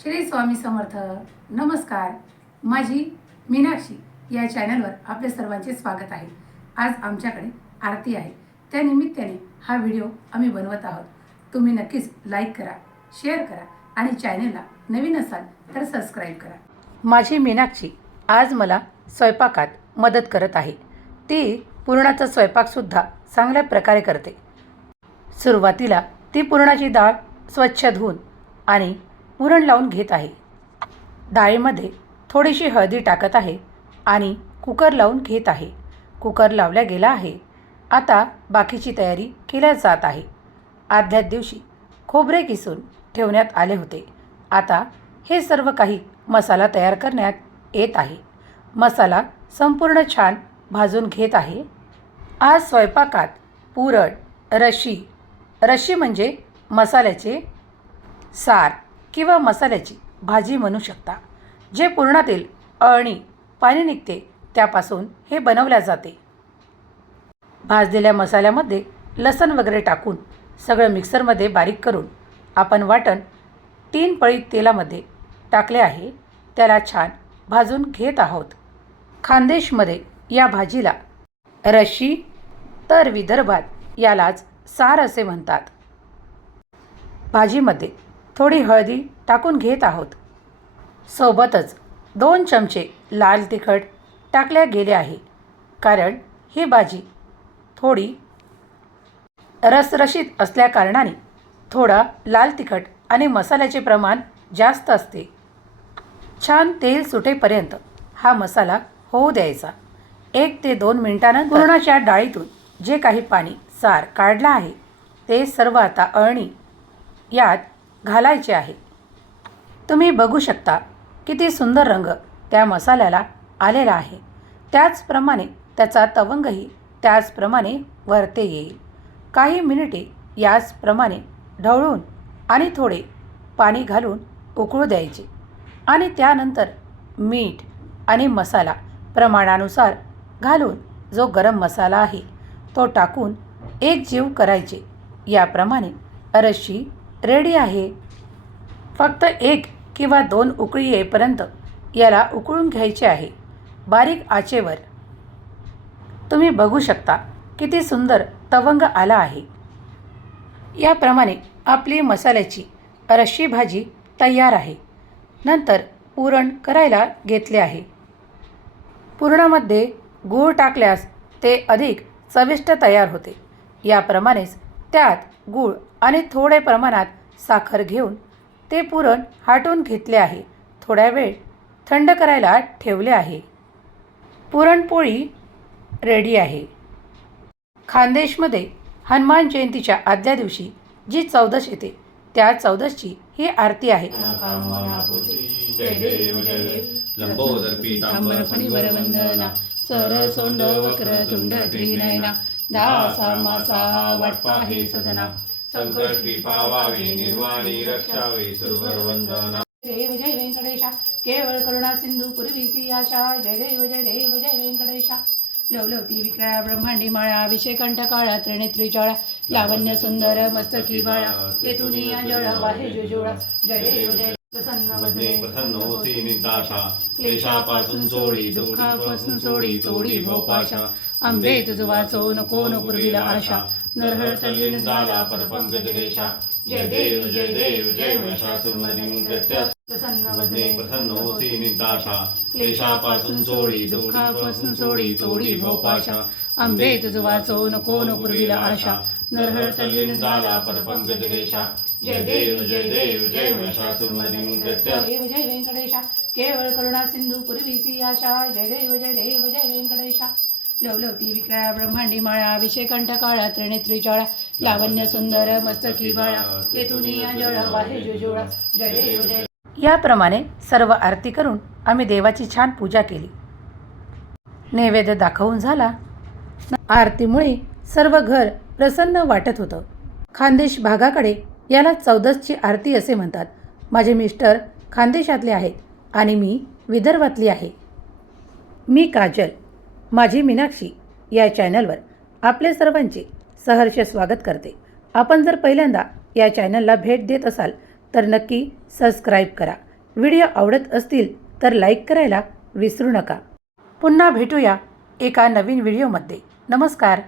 श्री स्वामी समर्थ. नमस्कार. माझी मीनाक्षी या चॅनलवर आपले सर्वांचे स्वागत आहे. आज आमच्याकडे आरती आहे, त्या निमित्ताने हा व्हिडिओ आम्ही बनवत आहोत. तुम्ही नक्कीच लाईक करा, शेअर करा आणि चॅनलला नवीन असाल तर सबस्क्राईब करा. माझी मीनाक्षी आज मला स्वयंपाकात मदत करत आहे. ती पुरणाचा स्वयंपाकसुद्धा चांगल्या प्रकारे करते. सुरुवातीला ती पुरणाची डाळ स्वच्छ धुवून आणि पुरण लावून घेत आहे. डाळीमध्ये थोडीशी हळदी टाकत आहे आणि कुकर लावून घेत आहे. कुकर लावला गेला आहे. आता बाकीची तयारी केल्या जात आहे. आदल्या दिवशी खोबरे किसून ठेवण्यात आले होते. आता हे सर्व काही मसाला तयार करण्यात येत आहे. मसाला संपूर्ण छान भाजून घेत आहे. आज स्वयंपाकात पुरण, रशी म्हणजे मसाल्याचे सार किंवा मसाल्याची भाजी म्हणू शकता. जे पुरणातील अळणी पाणी निघते त्यापासून हे बनवल्या जाते. भाजलेल्या मसाल्यामध्ये लसण वगैरे टाकून सगळं मिक्सरमध्ये बारीक करून आपण वाटण 3 पळी तेलामध्ये टाकले आहे. त्याला छान भाजून घेत आहोत. खानदेशमध्ये या भाजीला रशी तर विदर्भात यालाच सार असे म्हणतात. भाजीमध्ये थोडी हळदी टाकून घेत आहोत. सोबतच 2 चमचे लाल तिखट टाकल्या गेले आहे, कारण ही भाजी थोडी रसरशीत असल्याकारणाने थोडा लाल तिखट आणि मसाल्याचे प्रमाण जास्त असते. छान तेल सुटेपर्यंत हा मसाला होऊ द्यायचा. 1 ते 2 मिनिटांनंतर पुरणाच्या डाळीतून जे काही पाणी सार काढलं आहे ते सर्व आता अळणी यात घालायचे आहे. तुम्ही बघू शकता किती सुंदर रंग त्या मसाल्याला आलेला आहे. त्याचप्रमाणे त्याचा तवंगही त्याचप्रमाणे वरते येईल. काही मिनिटे याचप्रमाणे ढवळून आणि थोडे पाणी घालून उकळू द्यायचे आणि त्यानंतर मीठ आणि मसाला प्रमाणानुसार घालून जो गरम मसाला आहे तो टाकून एकजीव करायचे. याप्रमाणे रशी रेडी आहे. फक्त 1 किंवा 2 उकळी येईपर्यंत याला उकळून घ्यायचे आहे, बारीक आचेवर. तुम्ही बघू शकता किती सुंदर तवंग आला आहे. याप्रमाणे आपली मसाल्याची रशी भाजी तयार आहे. नंतर पुरण करायला घेतले आहे. पुरणामध्ये गूळ टाकल्यास ते अधिक चविष्ट तयार होते. याप्रमाणेच त्यात गूळ आणि थोडे प्रमाणात साखर घेऊन ते पुरण हाटून घेतले आहे. थोड्या वेळ थंड करायला ठेवले आहे. पुरणपोळी रेडी आहे. खानदेशमध्ये हनुमान जयंतीच्या आदल्या दिवशी जी चौदस येते त्या चौदसची ही आरती आहे. लंबोदर पीतांबर फणीवर वंदना सरसोंड वक्रतुंड त्रिनयना दासा मासा वाटपा हे सदना संकष्टी पावावे निर्वाणी रक्षावे सुरवर वंदना. देव जय व्यंकटेशा, केवळ करुणा सिंधू पूर्वीसी आशा. जय देव जय देव जय व्यंकटेशा. लवलवती विक्रा ब्रह्मांडी माळा, विषयकंठ काळा त्रिनेत्री ज्वाळा, लावण्य सुंदर मस्तकी बाळा, केतुनी अंजळा वाहे जुजुळा. जय देव जय प्रसन्न होसी निर्दाशा, क्लेशापासून सोडी दुःखापासून सोडी तोडी भोपाशा. अंबे तुझ वाचो नको न पूर्वीला आशा, नरहर तल्लीन झाला पदपंकज रेषा. जय देव जय देव जय महिषासुरमर्दिनी प्रत्यक्ष प्रसन्न होसी निर्दाशा, क्लेशापासून सोडी दुःखापासून सोडी तोडी भोपाशा. अंबे तुझ वाचो नको न पूर्वीला आशा, नरहर तल्लीन झाला पदपंकज रेषा. जय देव जय देव जय महिषासुरमर्दिनी प्रत्यक्ष देव जय व्यंकटेशा, केवळ करुणा सिंधू पूर्वीसी आशा. जय देव जय देव जय व्यंकटेशा. लवलवती विक्रा ब्रह्मांडी माळा, विषयकंठ काळा त्रिनेत्री ज्वाळा, लावण्य सुंदर मस्तकी बाळा, केतुनी अंजळा वाहे जुजुळा. जय देव जय. याप्रमाणे सर्व आरती करून आम्ही देवाची छान पूजा केली. नैवेद्य दाखवून झाला. आरतीमुळे सर्व घर प्रसन्न वाटत होतं. खानदेश भागाकडे याला चौदसची आरती असे म्हणतात. माझे मिस्टर खानदेशातले आहेत आणि मी विदर्भातली आहे. मी काजल. माझी मीनाक्षी या चॅनलवर आपले सर्वांचे सहर्ष स्वागत करते. आपण जर पहिल्यांदा या चॅनलला भेट देत असाल तर नक्की सबस्क्राईब करा. व्हिडिओ आवडत असतील तर लाईक करायला विसरू नका. पुन्हा भेटूया एका नवीन व्हिडिओमध्ये. नमस्कार.